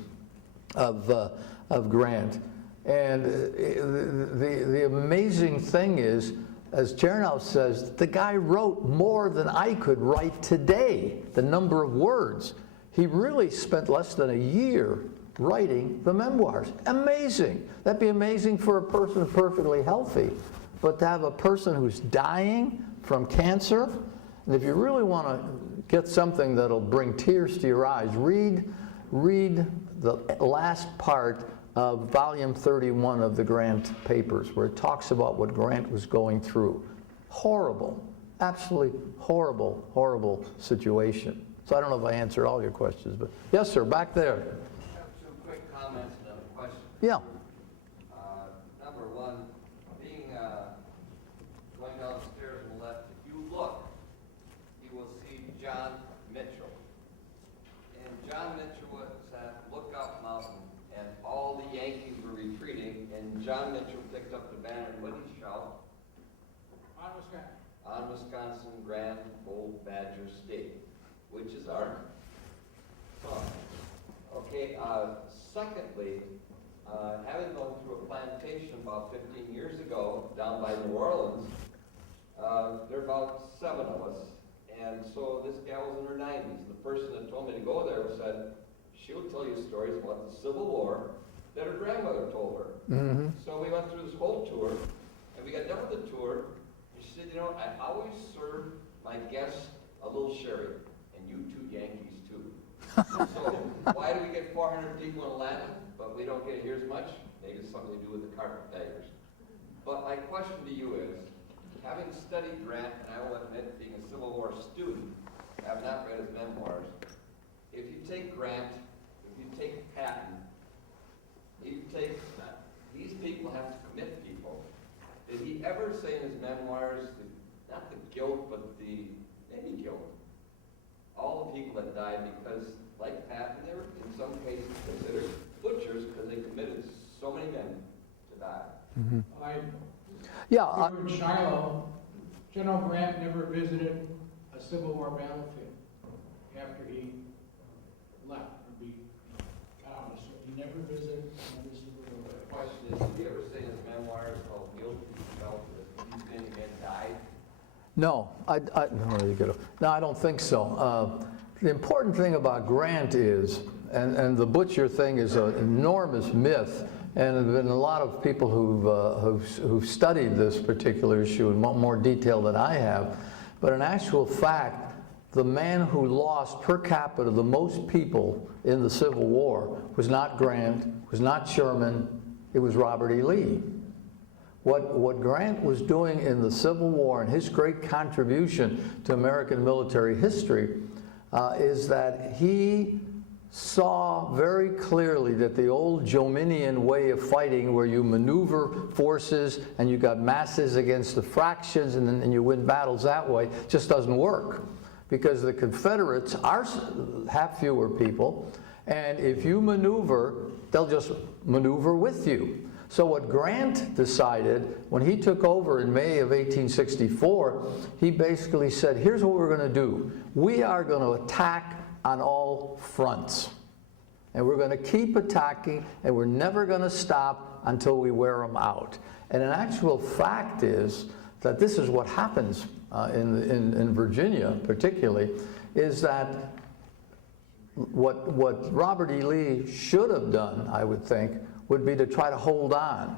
of Grant. And the amazing thing is, as Chernow says, the guy wrote more than I could write today, the number of words. He really spent less than a year writing the memoirs. Amazing. That'd be amazing for a person perfectly healthy. But to have a person who's dying from cancer, and if you really want to get something that'll bring tears to your eyes, read the last part of volume 31 of the Grant papers, where it talks about what Grant was going through. Horrible, absolutely horrible, horrible situation. So I don't know if I answered all your questions, but yes, sir, back there. I have two quick comments and a question. Yeah. Number one, going down the stairs on the left, if you look, you will see John Mitchell. And John Mitchell was at Lookout Mountain, and all the Yankees were retreating, and John Mitchell picked up the banner, and what did he shout? On Wisconsin. On Wisconsin, Grand Old Badger State, which is our song. Okay, secondly, having gone through a plantation about 15 years ago down by New Orleans, there are about 7 of us, and so this gal was in her 90s. The person that told me to go there said, she'll tell you stories about the Civil War that her grandmother told her. Mm-hmm. So we went through this whole tour, and we got done with the tour, and she said, you know, I always serve my guests a little sherry, and you two Yankees too. So why do we get 400 people in Atlanta, but we don't get here as much? Maybe it's something to do with the carpetbaggers. But my question to you is, having studied Grant, and I will admit, being a Civil War student, I have not read his memoirs. If you take Grant, if you take Patton, if you take, these people have to commit people. Did he ever say in his memoirs, not the guilt, but the, maybe guilt, all the people that died because, like Patton, they were in some cases considered butchers because they committed so many men to die. Mm-hmm. I in Shiloh, General Grant never visited a Civil War battlefield after he left or got out. So he never visited another Civil War The battlefield. question is, did he ever say in his memoirs how guilty he felt that these men had died? No, no, I don't think so. The important thing about Grant is, and the butcher thing is an enormous myth, and there have been a lot of people who've studied this particular issue in more detail than I have. But in actual fact, the man who lost per capita the most people in the Civil War was not Grant, was not Sherman, it was Robert E. Lee. What Grant was doing in the Civil War and his great contribution to American military history is that he saw very clearly that the old Jominian way of fighting, where you maneuver forces and you got masses against the fractions and you win battles that way, just doesn't work. Because the Confederates have fewer people, and if you maneuver, they'll just maneuver with you. So what Grant decided when he took over in May of 1864, he basically said, here's what we're going to do. We are going to attack on all fronts. And we're going to keep attacking, and we're never going to stop until we wear them out. And an actual fact is that this is what happens in Virginia, particularly, is that what Robert E. Lee should have done, I would think, would be to try to hold on.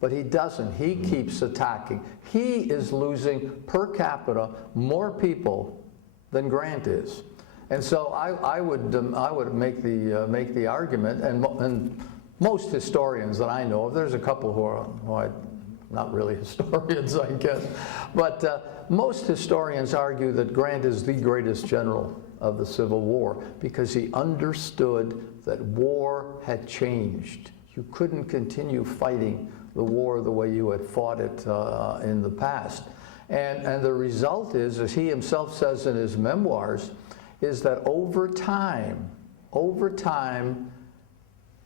But he doesn't. He keeps attacking. He is losing per capita more people than Grant is. And so I would make the argument, and most historians that I know of, there's a couple who are not really historians, I guess, but most historians argue that Grant is the greatest general of the Civil War because he understood that war had changed. You couldn't continue fighting the war the way you had fought it in the past. And the result is, as he himself says in his memoirs, is that over time,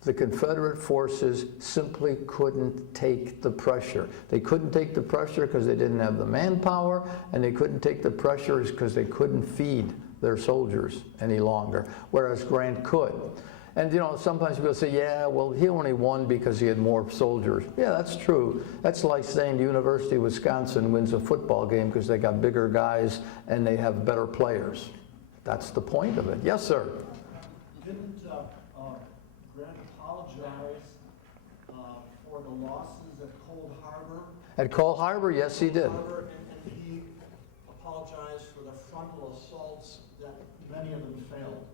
the Confederate forces simply couldn't take the pressure. They couldn't take the pressure because they didn't have the manpower, and they couldn't take the pressure because they couldn't feed their soldiers any longer, whereas Grant could. And you know, sometimes people say, yeah, well, he only won because he had more soldiers. Yeah, that's true. That's like saying the University of Wisconsin wins a football game because they got bigger guys and they have better players. That's the point of it. Yes, sir. Didn't Grant apologize for the losses at Cold Harbor? At Cold Harbor, yes, he did. And he apologized for the frontal assaults that many of them failed.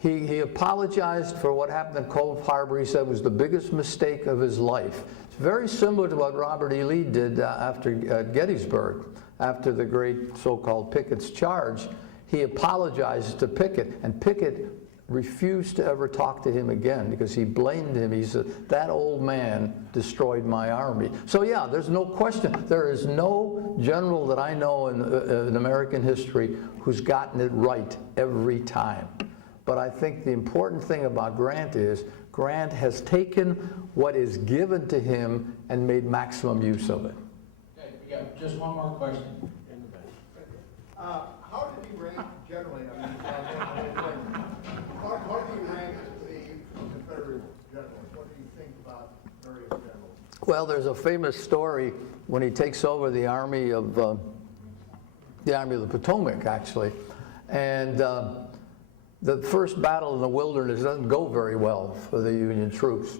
He apologized for what happened at Cold Harbor. He said it was the biggest mistake of his life. It's very similar to what Robert E. Lee did after Gettysburg, after the great so-called Pickett's charge. He apologized to Pickett, and Pickett refused to ever talk to him again because he blamed him. He said, that old man destroyed my army. So yeah, there's no question. There is no general that I know in American history who's gotten it right every time. But I think the important thing about Grant is Grant has taken what is given to him and made maximum use of it. Okay, we got just one more question. How did he rank generally? I mean, how do you rank the Confederate generals? What do you think about various generals? Well, there's a famous story when he takes over the Army of the Potomac, actually, and the first battle in the wilderness doesn't go very well for the Union troops.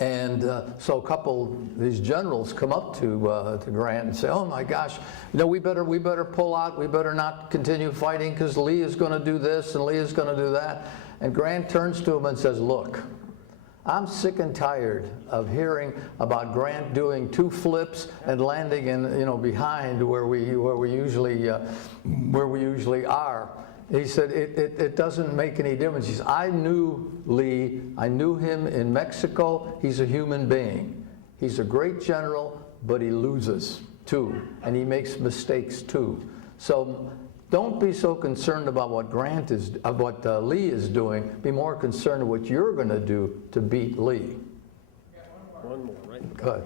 And so a couple of these generals come up to Grant and say, oh my gosh, you know, we better pull out, we better not continue fighting because Lee is going to do this and Lee is going to do that. And Grant turns to him and says, look, I'm sick and tired of hearing about Grant doing 2 flips and landing in, you know, behind where we usually are. He said, it doesn't make any difference. He said, I knew Lee, I knew him in Mexico. He's a human being. He's a great general, but he loses too, and he makes mistakes too. So don't be so concerned about what Lee is doing. Be more concerned with what you're going to do to beat Lee. One more, right? Good.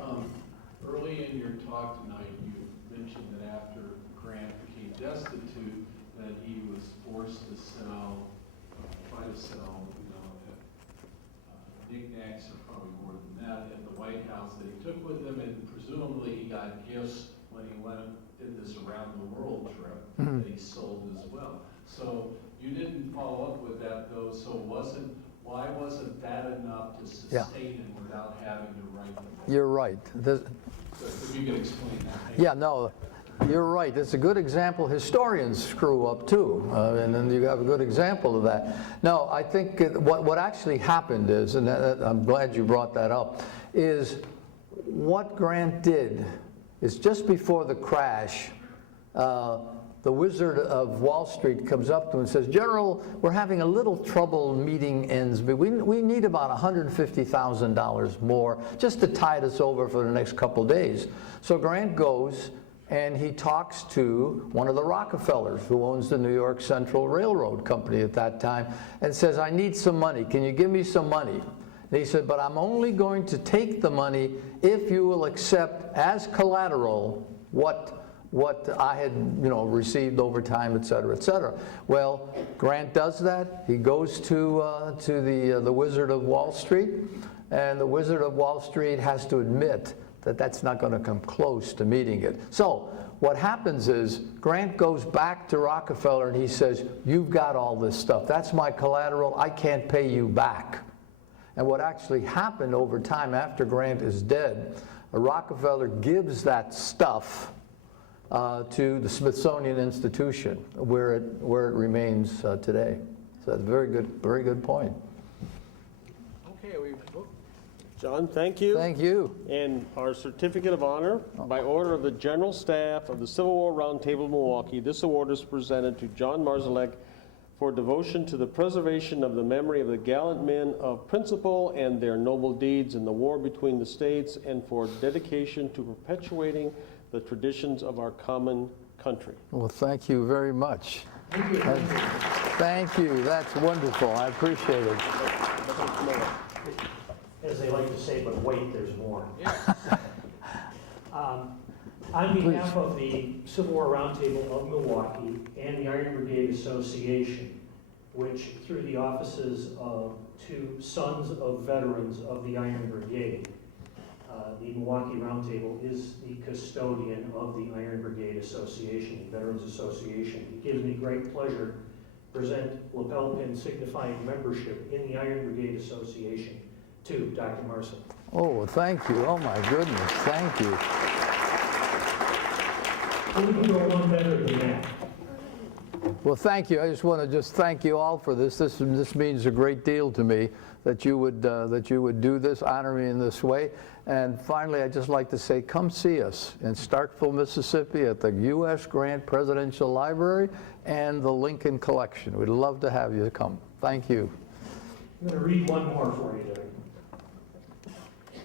Early in your talk tonight, you mentioned that after Grant became destitute, that he was forced to try to sell, knickknacks, or probably more than that, at the White House that he took with him, and presumably he got gifts when he did this around the world trip that he sold as well. So you didn't follow up with that though, so why wasn't that enough to sustain him without having to write the book? You're right. So if you could explain that. Yeah, no, you're right. It's a good example. Historians screw up too, and then you have a good example of that. No, I think what actually happened is, and I'm glad you brought that up, is what Grant did is just before the crash, the Wizard of Wall Street comes up to him and says, General, we're having a little trouble meeting ends, but we need about $150,000 more just to tide us over for the next couple days. So Grant goes and he talks to one of the Rockefellers who owns the New York Central Railroad Company at that time and says, I need some money. Can you give me some money? And he said, but I'm only going to take the money if you will accept as collateral what I had, received over time, et cetera, et cetera. Well, Grant does that. He goes to the Wizard of Wall Street, and the Wizard of Wall Street has to admit that that's not going to come close to meeting it. So what happens is Grant goes back to Rockefeller and he says, you've got all this stuff. That's my collateral. I can't pay you back. And what actually happened over time after Grant is dead, Rockefeller gives that stuff to the Smithsonian Institution, where it remains today. So that's a very good point. Okay, John, thank you. Thank you. And our certificate of honor, by order of the General Staff of the Civil War Roundtable Milwaukee, this award is presented to John Marzalek for devotion to the preservation of the memory of the gallant men of principle and their noble deeds in the war between the states, and for dedication to perpetuating the traditions of our common country. Well, thank you very much. Thank you. Thank you. That's wonderful. I appreciate it. as they like to say, but wait, there's more. Yeah. On behalf of the Civil War Roundtable of Milwaukee and the Iron Brigade Association, which through the offices of two sons of veterans of the Iron Brigade, the Milwaukee Roundtable is the custodian of the Iron Brigade Association, Veterans Association. It gives me great pleasure to present lapel pin signifying membership in the Iron Brigade Association to Dr. Marcel. Oh, thank you. Oh, my goodness. Thank you. We can go one better than that. Well, thank you. I just want to thank you all for this. This means a great deal to me that you would do this, honor me in this way. And finally, I'd just like to say, come see us in Starkville, Mississippi at the U.S. Grant Presidential Library and the Lincoln Collection. We'd love to have you come. Thank you. I'm going to read one more for you, Doug.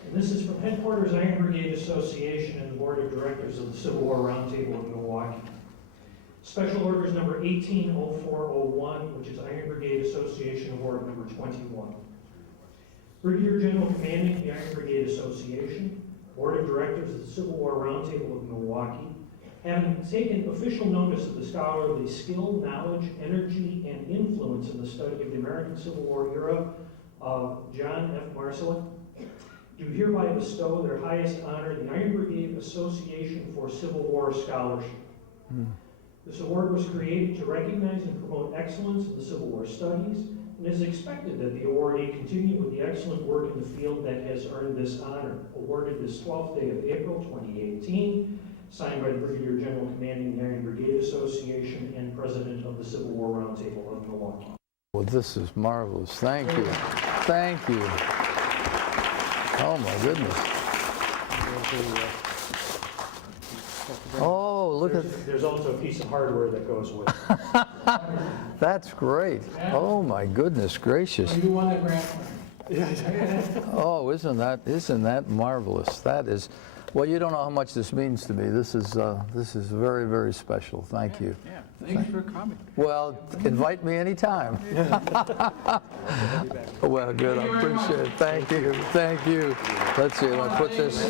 And this is from Headquarters Iron Brigade Association and the Board of Directors of the Civil War Roundtable of Milwaukee. Special Orders number 180401, which is Iron Brigade Association Award number 21. Brigadier General Commanding the Iron Brigade Association, Board of Directors of the Civil War Roundtable of Milwaukee, having taken official notice of the scholarly skill, knowledge, energy, and influence in the study of the American Civil War era of John F. Marcel, do hereby bestow their highest honor, the Iron Brigade Association for Civil War Scholarship. This award was created to recognize and promote excellence in the Civil War studies, and it is expected that the awardee continue with the excellent work in the field that has earned this honor. Awarded this 12th day of April 2018, signed by the Brigadier General Commanding the Iron Brigade Association and President of the Civil War Roundtable of Milwaukee. Well, this is marvelous. Thank you. Thank you. Oh, my goodness. Oh, look at... There's also a piece of hardware that goes with it. That's great. Oh, my goodness gracious. You won the grant. Oh, isn't that marvelous? That is, well, you don't know how much this means to me. This is very, very special. Thank you. Yeah, thanks for coming. Well, invite me anytime. Well, good. I appreciate it. Thank you. Thank you. Let's see. I'll put this.